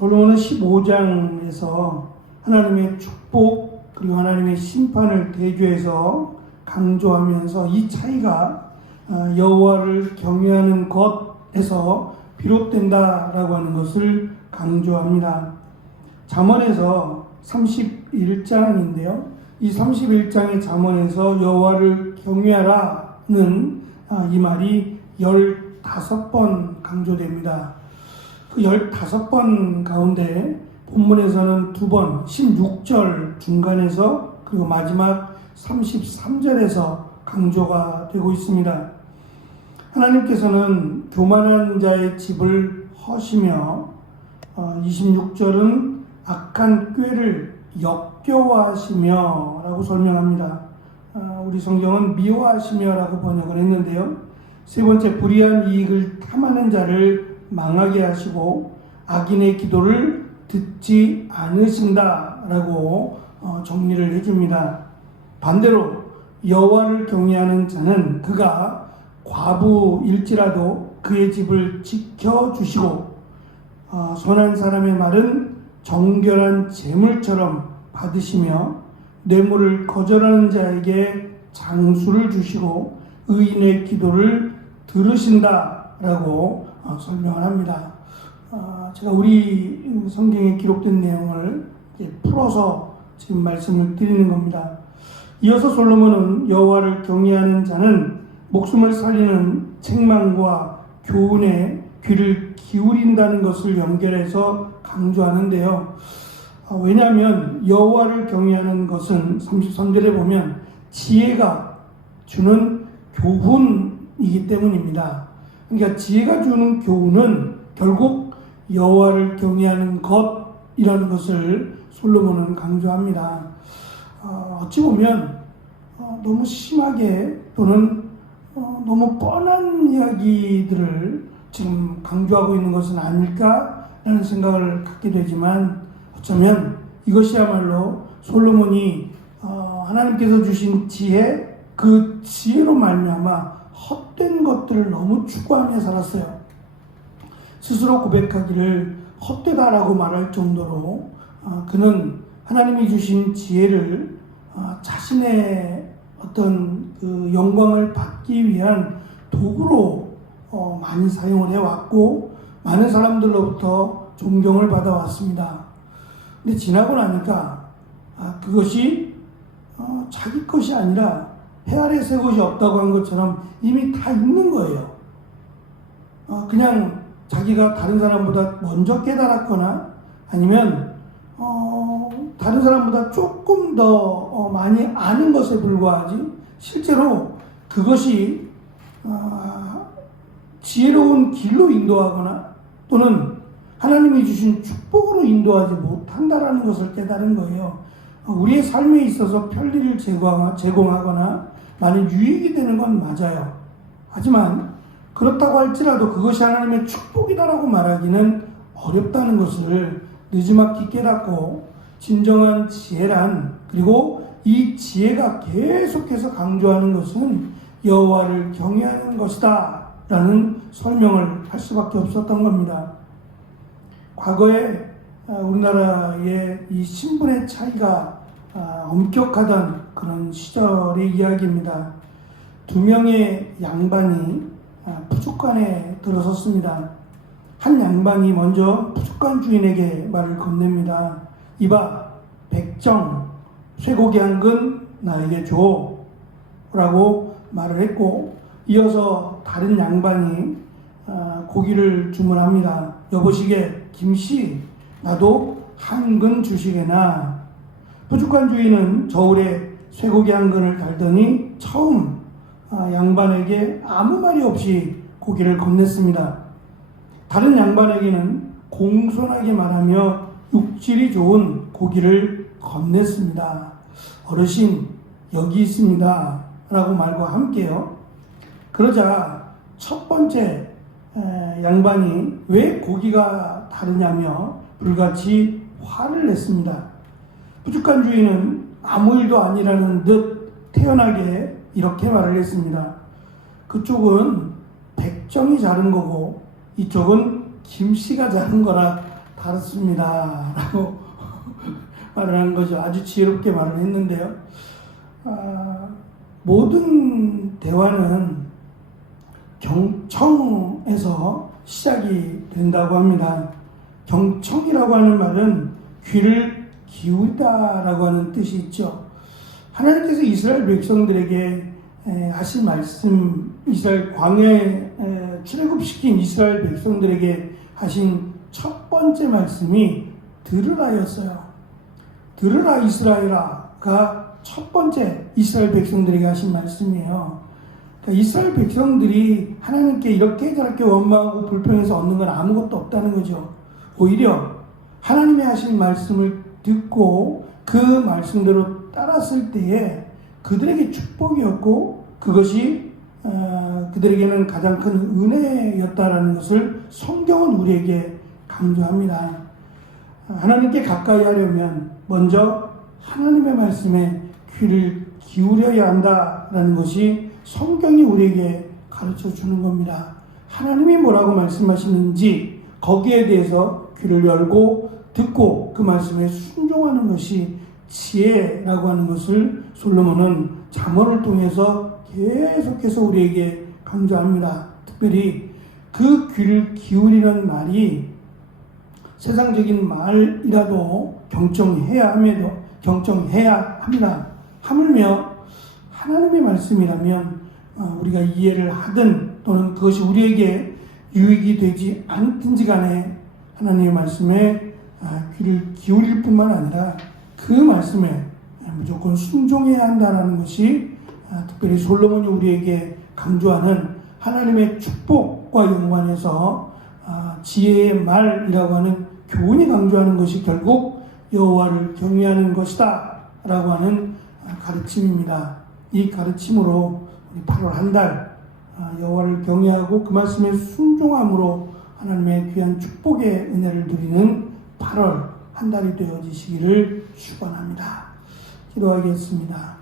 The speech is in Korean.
솔로몬은 15장에서 하나님의 축복 그리고 하나님의 심판을 대조해서 강조하면서 이 차이가 여호와를 경외하는 것에서 비롯된다라고 하는 것을 강조합니다. 잠언에서 31장인데요. 이 31장의 잠언에서 여호와를 경외하라는 이 말이 15번 강조됩니다. 그 15번 가운데 본문에서는 2번 16절 중간에서 그리고 마지막 33절에서 강조가 되고 있습니다. 하나님께서는 교만한 자의 집을 허시며 26절은 악한 꾀를 역겨워하시며 라고 설명합니다. 우리 성경은 미워하시며 라고 번역을 했는데요. 세 번째, 불의한 이익을 탐하는 자를 망하게 하시고 악인의 기도를 듣지 않으신다 라고 정리를 해줍니다. 반대로 여호와를 경외하는 자는 그가 과부일지라도 그의 집을 지켜주시고 선한 사람의 말은 정결한 재물처럼 받으시며 뇌물을 거절하는 자에게 장수를 주시고 의인의 기도를 들으신다 라고 설명을 합니다. 제가 우리 성경에 기록된 내용을 풀어서 지금 말씀을 드리는 겁니다. 이어서 솔로몬은 여호와를 경외하는 자는 목숨을 살리는 책망과 교훈에 귀를 기울인다는 것을 연결해서 강조하는데요. 왜냐하면 여호와를 경외하는 것은 33절에 보면 지혜가 주는 교훈이기 때문입니다. 그러니까 지혜가 주는 교훈은 결국 여호와를 경외하는 것이라는 것을 솔로몬은 강조합니다. 어찌 보면 너무 심하게 또는 너무 뻔한 이야기들을 지금 강조하고 있는 것은 아닐까라는 생각을 갖게 되지만 어쩌면 이것이야말로 솔로몬이 하나님께서 주신 지혜, 그 지혜로 말미암아 헛된 것들을 너무 추구하며 살았어요. 스스로 고백하기를 헛되다라고 말할 정도로 그는 하나님이 주신 지혜를 자신의 어떤 그 영광을 받기 위한 도구로 많이 사용을 해왔고 많은 사람들로부터 존경을 받아왔습니다. 근데 지나고 나니까 그것이 자기 것이 아니라 해 아래 새 것이 없다고 한 것처럼 이미 다 있는 거예요. 그냥 자기가 다른 사람보다 먼저 깨달았거나 아니면 다른 사람보다 조금 더 많이 아는 것에 불과하지 실제로 그것이 지혜로운 길로 인도하거나 또는 하나님이 주신 축복으로 인도하지 못한다라는 것을 깨달은 거예요. 우리의 삶에 있어서 편리를 제공하거나 많은 유익이 되는 건 맞아요. 하지만 그렇다고 할지라도 그것이 하나님의 축복이다라고 말하기는 어렵다는 것을 느지막이 깨닫고 진정한 지혜란 그리고 이 지혜가 계속해서 강조하는 것은 여호와를 경외하는 것이다 라는 설명을 할 수밖에 없었던 겁니다. 과거에 우리나라의 이 신분의 차이가 엄격하던 그런 시절의 이야기입니다. 2명의 양반이 부족간에 들어섰습니다. 한 양반이 먼저 부족간 주인에게 말을 건넵니다. 이봐, 백정, 쇠고기 한 근 나에게 줘 라고 말을 했고 이어서 다른 양반이 고기를 주문합니다. 여보시게 김씨 나도 한 근 주시게나. 부족한 주인은 저울에 쇠고기 한 근을 달더니 처음 양반에게 아무 말이 없이 고기를 건넸습니다. 다른 양반에게는 공손하게 말하며 육질이 좋은 고기를 건넸습니다. 어르신 여기 있습니다 라고 말과 함께요. 그러자 첫 번째 양반이 왜 고기가 다르냐며 불같이 화를 냈습니다. 부족한 주인은 아무 일도 아니라는 듯 태연하게 이렇게 말을 했습니다. 그쪽은 백정이 자른 거고 이쪽은 김씨가 자른 거라 다릅니다. 라고 말을 한 거죠. 아주 지혜롭게 말을 했는데요. 모든 대화는 경청에서 시작이 된다고 합니다. 경청이라고 하는 말은 귀를 기울이다라고 하는 뜻이 있죠. 하나님께서 이스라엘 백성들에게 하신 말씀, 이스라엘 광야에 출애굽시킨 이스라엘 백성들에게 하신 첫 번째 말씀이 들으라였어요. 들으라 이스라엘아가 첫 번째 이스라엘 백성들에게 하신 말씀이에요. 그러니까 이스라엘 백성들이 하나님께 이렇게 저렇게 원망하고 불평해서 얻는 건 아무것도 없다는 거죠. 오히려 하나님의 하신 말씀을 듣고 그 말씀대로 따랐을 때에 그들에게 축복이었고 그것이 그들에게는 가장 큰 은혜였다라는 것을 성경은 우리에게 강조합니다. 하나님께 가까이 하려면 먼저 하나님의 말씀에 귀를 기울여야 한다라는 것이 성경이 우리에게 가르쳐 주는 겁니다. 하나님이 뭐라고 말씀하시는지 거기에 대해서 귀를 열고 듣고 그 말씀에 순종하는 것이 지혜라고 하는 것을 솔로몬은 잠언을 통해서 계속해서 우리에게 강조합니다. 특별히 그 귀를 기울이는 말이 세상적인 말이라도 경청해야 합니다. 하물며 하나님의 말씀이라면 우리가 이해를 하든 또는 그것이 우리에게 유익이 되지 않든지 간에 하나님의 말씀에 귀를 기울일 뿐만 아니라 그 말씀에 무조건 순종해야 한다는 것이 특별히 솔로몬이 우리에게 강조하는 하나님의 축복과 연관해서 지혜의 말이라고 하는 교훈이 강조하는 것이 결국 여호와를 경외하는 것이다 라고 하는 가르침입니다. 이 가르침으로 8월 한 달 여호와를 경외하고 그 말씀에 순종함으로 하나님의 귀한 축복의 은혜를 누리는 8월 한 달이 되어지시기를 축원합니다. 기도하겠습니다.